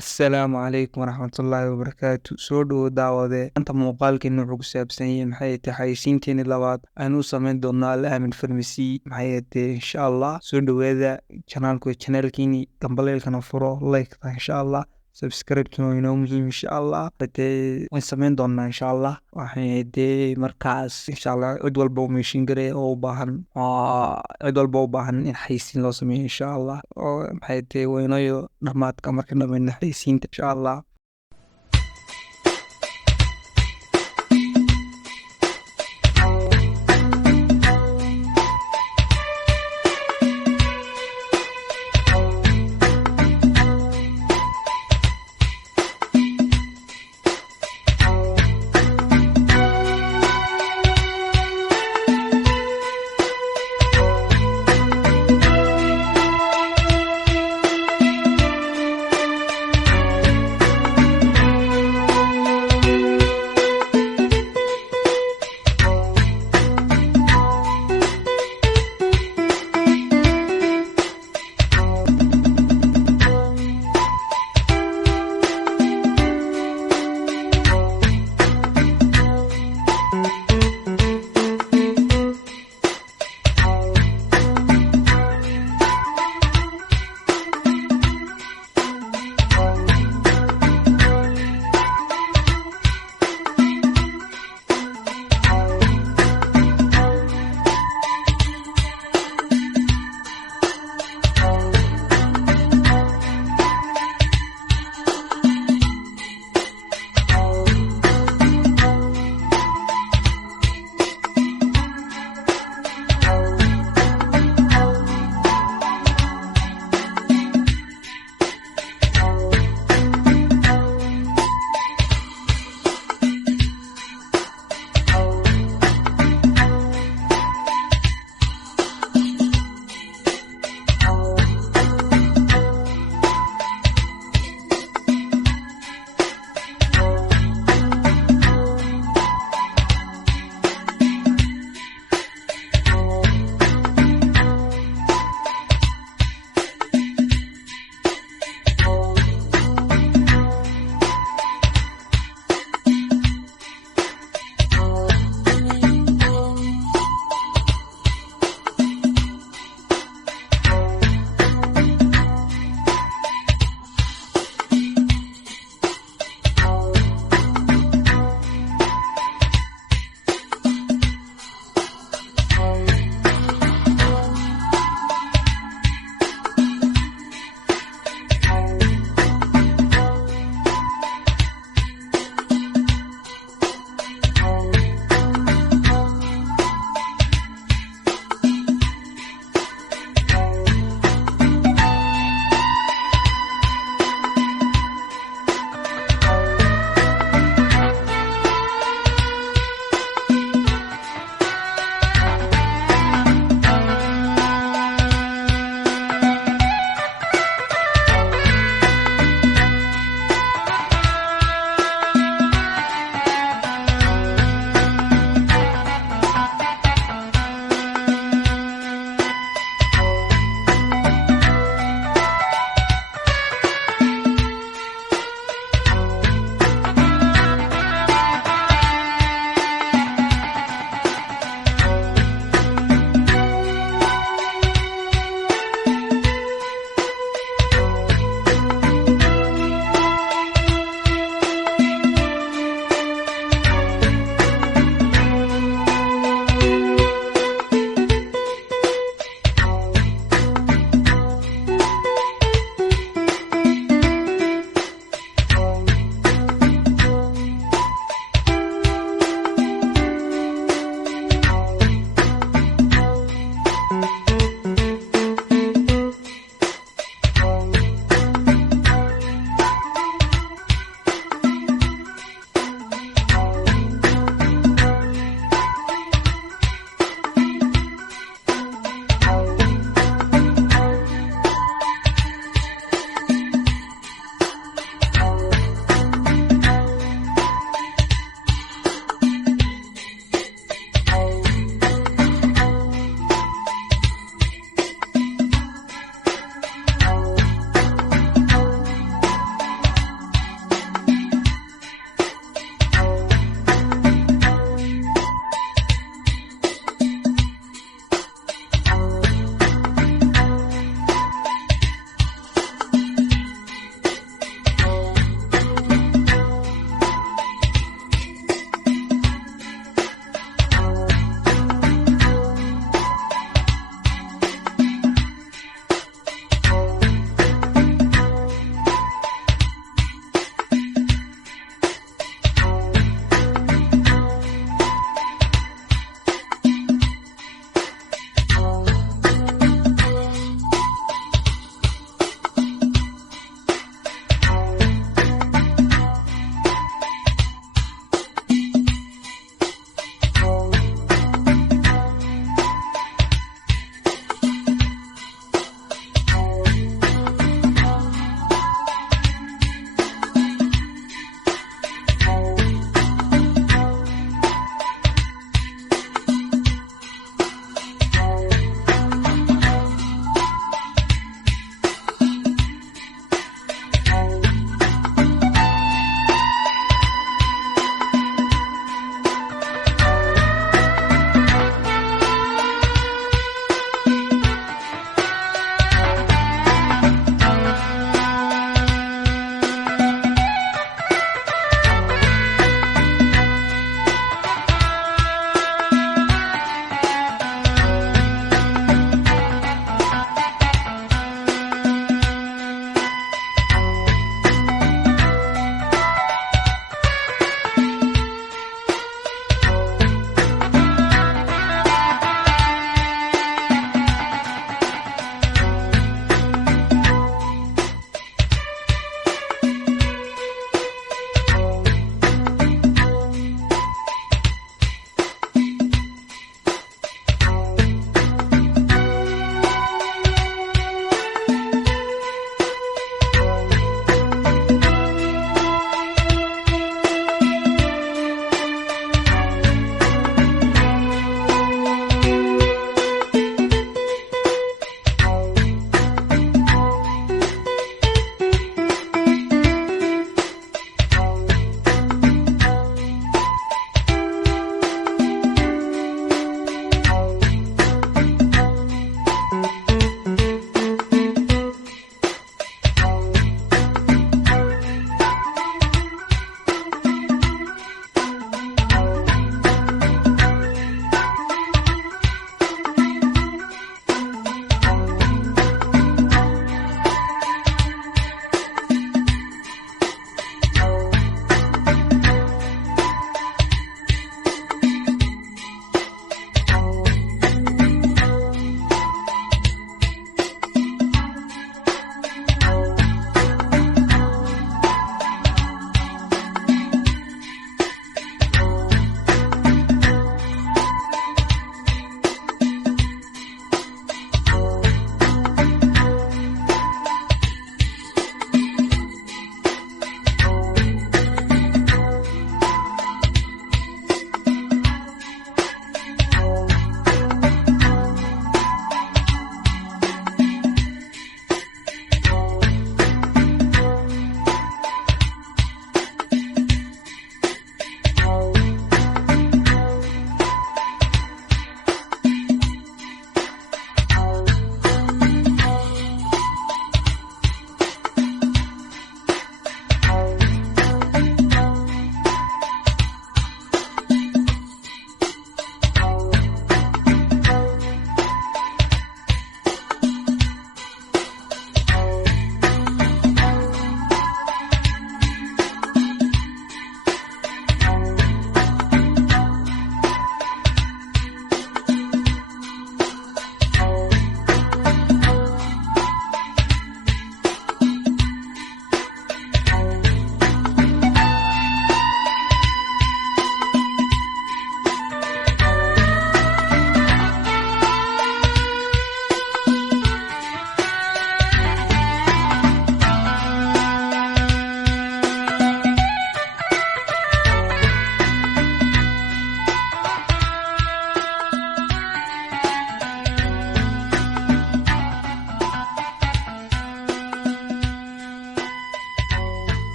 Asalaamu calaykum waraxmatullaahi wabarakaatu. Soo dhowo daawade. Maanta muuqaalkeena wuxuu ku saabsan yahay maxay tahay xayeysiinteeni labaad aynu u samayn doonaa Al-Aamin Farmasi. Maxay tahay insha Allah soo dhowaada channelkiini gambaleelkana furo like insha Allah subscribe to inoo muhiim insha Allah waan samayn doonaa insha Allah waxay tahay markaas insha Allah cid walba u meeshin garay oo u baahan in xayeysiin loo sameeyo insha Allah oo maxay tahay weynayo dhamaadka marka dhamayna xayeysiinta insha Allah.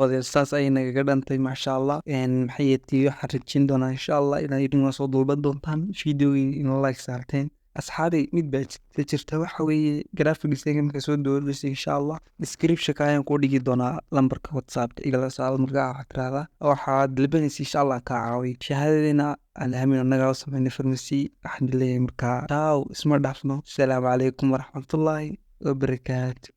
wada saas ay nagaga dhantay maasha Allah maxay tahay waxaan rajin doonaa insha Allah inay idin soo dulban doontaan videoga in like saarteen asxaabi mid baa jirta waxa weeye graphic design marka soo doorbisa insha Allah description ka ayaan ku dhigi doonaa lambarka WhatsApp igala saal marka aad tirahdaa waxaad dalbanaysaa insha Allah ka caawiyo shahaadadina alhamina naga sameeyay farmasi alxamdulillah marka taaw isma dhaafno assalaamu calaykum waraxmatullaahi wabarakaatuh